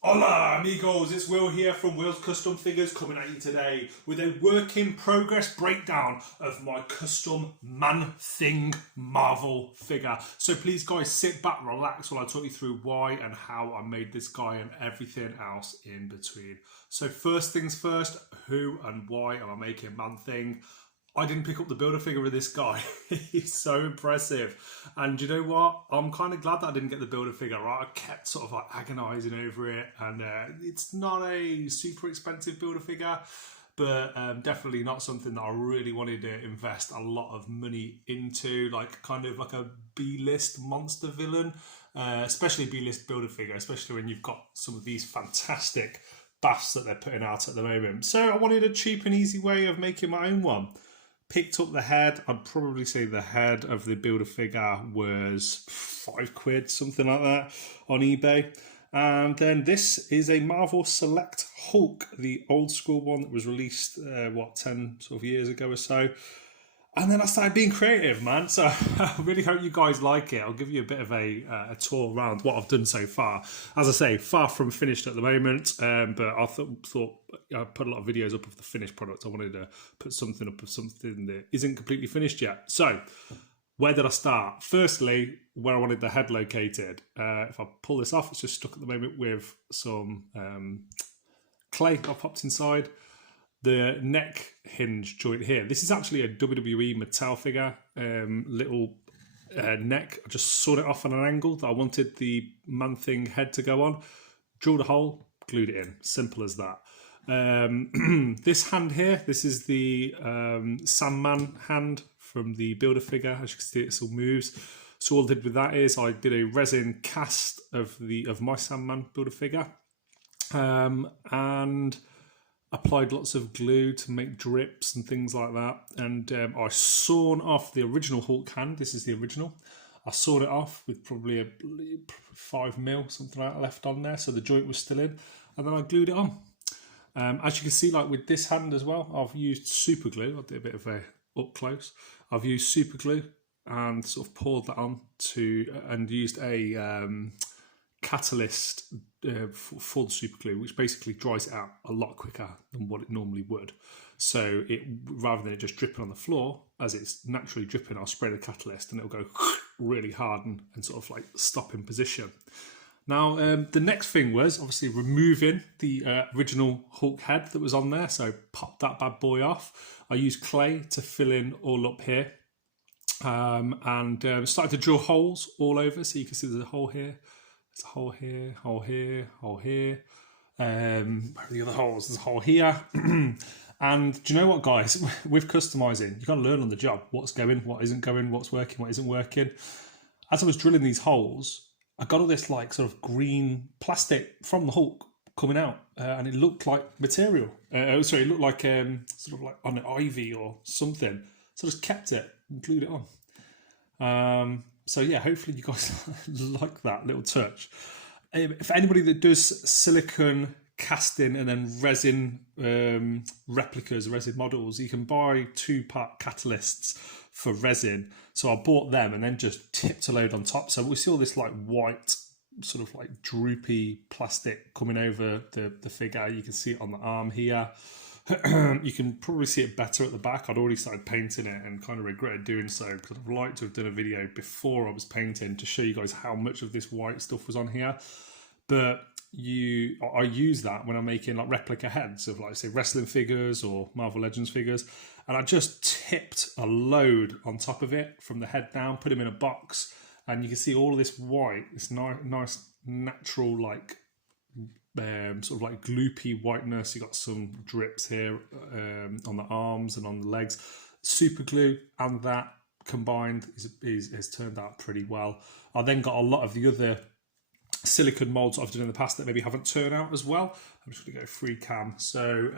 Hola amigos, it's Will here from Will's Custom Figures coming at you today with a work in progress breakdown of my custom Man-Thing Marvel figure. So please guys sit back, relax while I talk you through why and how I made this guy and everything else in between. So first things first, who and why am I making Man-Thing? I didn't pick up the builder figure of this guy. He's so impressive. And you know what? I'm kind of glad that I didn't get the builder figure, right? I kept sort of like agonizing over it. And it's not a super expensive builder figure, but definitely not something that I really wanted to invest a lot of money into, like kind of like a B-list monster villain, especially B-list builder figure, especially when you've got some of these fantastic BAFs that they're putting out at the moment. So I wanted a cheap and easy way of making my own one. Picked up the head. I'd probably say the head of the builder figure was £5, something like that, on eBay. And then this is a Marvel Select Hulk, the old school one that was released, 10 sort of years ago or so. And then I started being creative, man. So I really hope you guys like it. I'll give you a bit of a tour around what I've done so far. As I say, far from finished at the moment, but I thought I put a lot of videos up of the finished product. I wanted to put something up of something that isn't completely finished yet. So where did I start? Firstly, where I wanted the head located. If I pull this off, it's just stuck at the moment with some clay I popped inside. The neck hinge joint here. This is actually a WWE Mattel figure, little neck. I just sawed it off on an angle that I wanted the Man-Thing head to go on. Drilled a hole, glued it in. Simple as that. This hand here, this is the Sandman hand from the builder figure. As you can see, it still moves. So all I did with that is I did a resin cast of my Sandman builder figure, and applied lots of glue to make drips and things like that. And I sawn off the original Hulk hand. This is the original. I sawed it off with probably a 5mm, something like that, left on there, so the joint was still in. And then I glued it on. As you can see, like with this hand as well, I've used super glue. I did a bit of a up close. I've used super glue and sort of poured that on and used a catalyst for the super glue, which basically dries it out a lot quicker than what it normally would. So it, rather than it just dripping on the floor as it's naturally dripping, I'll spray the catalyst and it'll go really hard and sort of like stop in position. Now the next thing was obviously removing the original Hulk head that was on there, so popped that bad boy off. I used clay to fill in all up here, and started to drill holes all over, so you can see there's a hole here. There's a hole here, hole here, hole here. Where are the other holes? There's a hole here. And do you know what, guys? With customizing, you got to learn on the job what's going, what isn't going, what's working, what isn't working. As I was drilling these holes, I got all this like sort of green plastic from the Hulk coming out, and it looked like material. Sorry, it looked like sort of like on an ivy or something. So I just kept it and glued it on. So yeah, hopefully you guys like that little touch. For anybody that does silicone casting and then resin replicas, resin models, you can buy 2-part catalysts for resin. So I bought them and then just tipped a load on top. So we see all this like white, sort of like droopy plastic coming over the figure. You can see it on the arm here. You can probably see it better at the back. I'd already started painting it and kind of regretted doing so because I'd like to have done a video before I was painting to show you guys how much of this white stuff was on here. But I use that when I'm making like replica heads of like say wrestling figures or Marvel Legends figures, and I just tipped a load on top of it from the head down, put them in a box, and you can see all of this white, this nice natural like sort of like gloopy whiteness. You got some drips here on the arms and on the legs. Super glue and that combined has turned out pretty well. I then got a lot of the other silicone molds I've done in the past that maybe haven't turned out as well. I'm just going to go free cam. So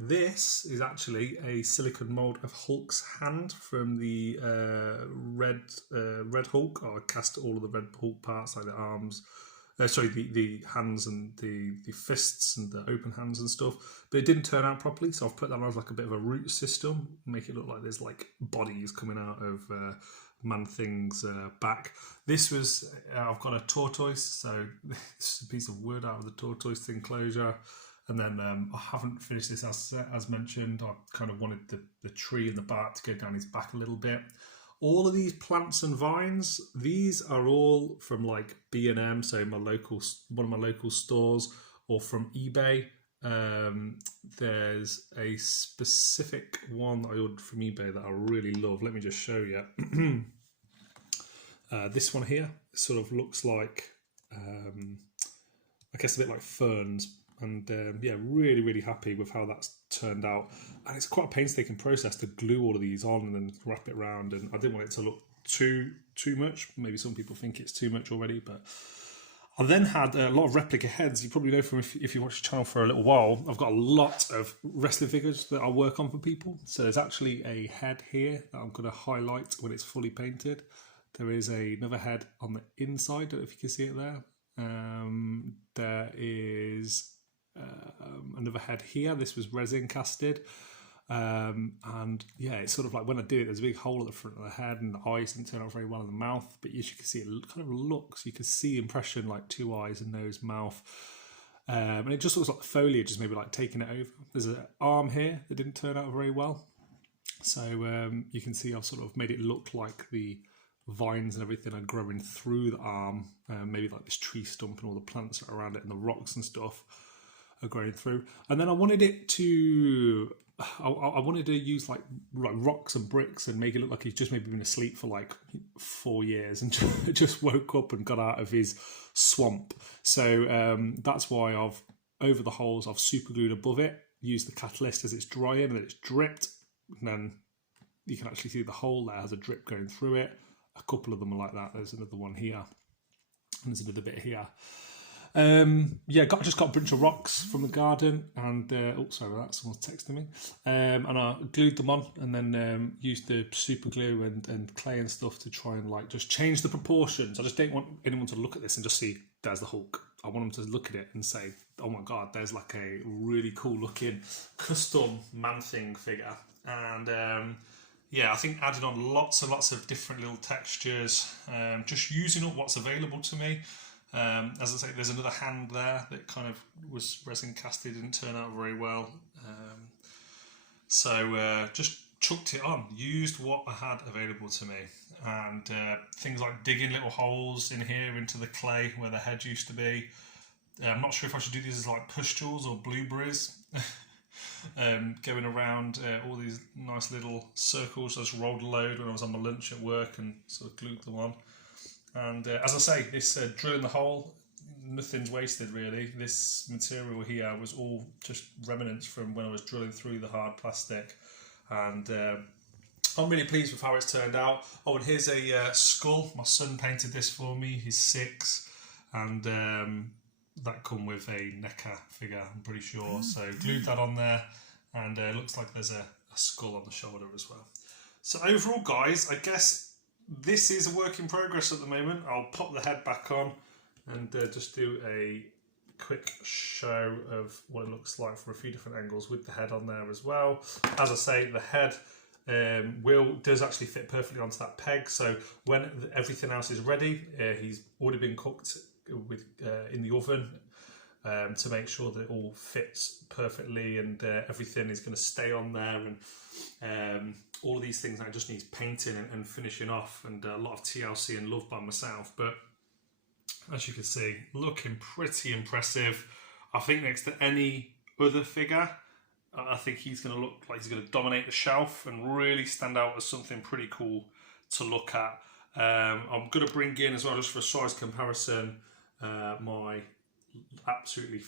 this is actually a silicone mold of Hulk's hand from the red Hulk. I cast all of the red Hulk parts, like the arms, the hands and the fists and the open hands and stuff, but it didn't turn out properly, so I've put that on as like a bit of a root system, make it look like there's like bodies coming out of Man-Thing's back. This was, I've got a tortoise, so this is a piece of wood out of the tortoise enclosure. And then I haven't finished this as mentioned. I kind of wanted the tree and the bark to go down his back a little bit. All of these plants and vines, these are all from like B&M, so one of my local stores, or from eBay. There's a specific one that I ordered from eBay that I really love. Let me just show you. This one here sort of looks like, I guess a bit like ferns. And yeah, really happy with how that's turned out. And it's quite a painstaking process to glue all of these on and then wrap it around. And I didn't want it to look too much. Maybe some people think it's too much already, but I then had a lot of replica heads. You probably know from if you watch the channel for a little while, I've got a lot of wrestling figures that I work on for people. So there's actually a head here that I'm going to highlight when it's fully painted. There is another head on the inside. I don't know if you can see it there. There is another head here. This was resin casted, and yeah, it's sort of like when I did it, there's a big hole at the front of the head, and the eyes didn't turn out very well in the mouth. But as you can see, it kind of looks. You can see impression like 2 eyes, and nose, mouth, and it just looks like the foliage is maybe like taking it over. There's an arm here that didn't turn out very well, so you can see I've sort of made it look like the vines and everything are growing through the arm, maybe like this tree stump and all the plants around it and the rocks and stuff are growing through. And then I wanted it to, I wanted to use like rocks and bricks and make it look like he's just maybe been asleep for like 4 years and just woke up and got out of his swamp. So that's why I've, over the holes, I've super glued above it, used the catalyst as it's drying and then it's dripped. And then you can actually see the hole there has a drip going through it. A couple of them are like that. There's another one here. And there's another bit here. Yeah, just got a bunch of rocks from the garden, and oh, sorry about that, someone's texting me. And I glued them on, and then used the super glue and clay and stuff to try and like just change the proportions. I just don't want anyone to look at this and just see there's the Hulk. I want them to look at it and say, "Oh my god, there's like a really cool looking custom Manthing figure." And yeah, I think adding on lots and lots of different little textures, just using up what's available to me. As I say, there's another hand there that kind of was resin casted, didn't turn out very well. So just chucked it on, used what I had available to me. And things like digging little holes in here into the clay where the head used to be. I'm not sure if I should do these as like pustules or blueberries. Going around all these nice little circles. I just rolled a load when I was on my lunch at work and sort of glued them on. And as I say, this drilling the hole, nothing's wasted really. This material here was all just remnants from when I was drilling through the hard plastic. And I'm really pleased with how it's turned out. Oh, and here's a skull. My son painted this for me. He's 6. And that come with a NECA figure, I'm pretty sure. So glued that on there, and it looks like there's a skull on the shoulder as well. So overall, guys, I guess this is a work in progress at the moment. I'll pop the head back on and just do a quick show of what it looks like from a few different angles with the head on there as well. As I say, the head does actually fit perfectly onto that peg. So when everything else is ready, he's already been cooked with in the oven to make sure that it all fits perfectly, and everything is going to stay on there, and all of these things now just needs painting and finishing off, and a lot of TLC and love by myself. But as you can see, looking pretty impressive. I think next to any other figure, I think he's going to look like he's going to dominate the shelf and really stand out as something pretty cool to look at. I'm going to bring in as well, just for a size comparison, my absolute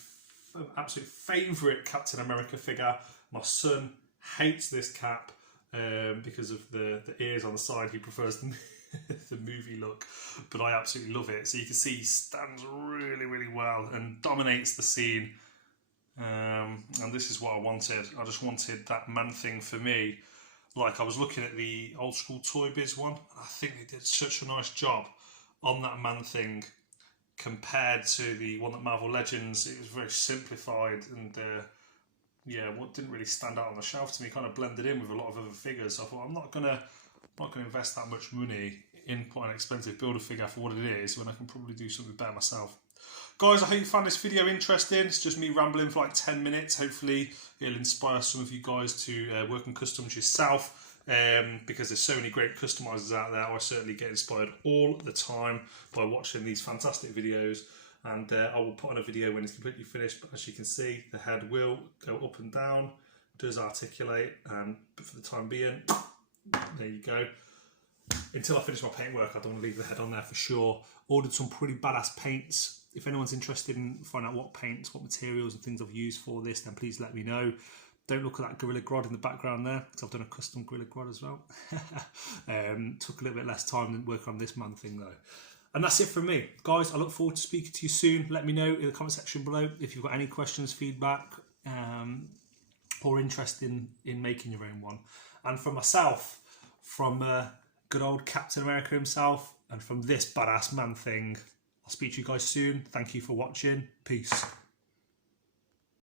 favourite Captain America figure. My son hates this cap because of the ears on the side. He prefers the movie look, but I absolutely love it. So you can see he stands really well and dominates the scene. And this is what I wanted. I just wanted that Man-Thing for me. Like, I was looking at the old school Toy Biz one. I think they did such a nice job on that Man-Thing compared to the one that Marvel Legends. It was very simplified, and yeah, what didn't really stand out on the shelf to me kind of blended in with a lot of other figures. So I thought, I'm not gonna I'm not going to invest that much money in quite an expensive builder figure for what it is when I can probably do something better myself. Guys, I hope you found this video interesting. It's just me rambling for like 10 minutes. Hopefully it'll inspire some of you guys to work on customs yourself, because there's so many great customizers out there. I certainly get inspired all the time by watching these fantastic videos, and I will put on a video when it's completely finished. But as you can see, the head will go up and down, does articulate, but for the time being, there you go. Until I finish my paintwork, I don't want to leave the head on there for sure. Ordered some pretty badass paints. If anyone's interested in finding out what paints, what materials and things I've used for this, then please let me know. Don't look at that Gorilla Grodd in the background there, because I've done a custom Gorilla Grodd as well. Took a little bit less time than working on this Manthing though. And that's it from me. Guys, I look forward to speaking to you soon. Let me know in the comment section below if you've got any questions, feedback, or interest in making your own one. And from myself, from good old Captain America himself, and from this badass Manthing, I'll speak to you guys soon. Thank you for watching. Peace.